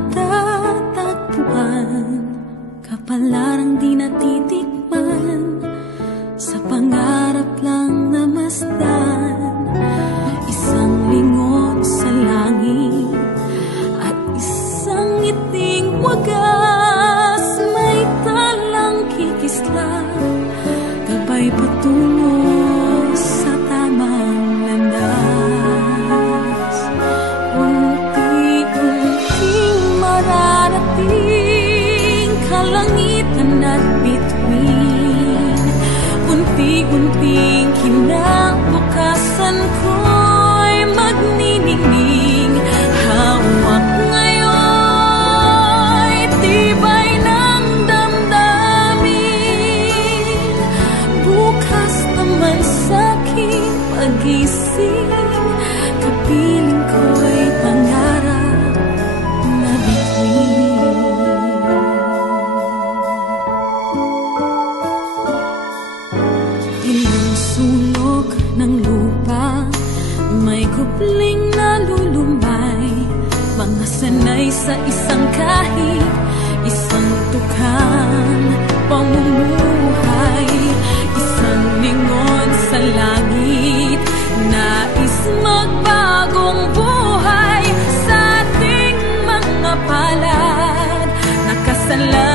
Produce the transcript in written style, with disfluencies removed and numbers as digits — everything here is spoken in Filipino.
matatagpuan, kapalarang di natitikman, sa pangarap lang namasdan. Isang lingon sa langit at isang ngiting wagas, may talang kikisla, gabay patungo sa tamang landas. Unti-unting mararating kalangitan at bituin, unti-unting kinabukasan ko'y magniningning. Hawak ngayon tibay ng damdamin, bukas naman sa'king pag-ising, kapiling ko'y pangarap na bituin. Ilang sulok ng lupa, may kupling na lulumbay, mga sanay sa isang kahig, isang tukang pamumuhay, isang lingon sa langit, nais magbagong buhay sa ating mga palad, nakasalan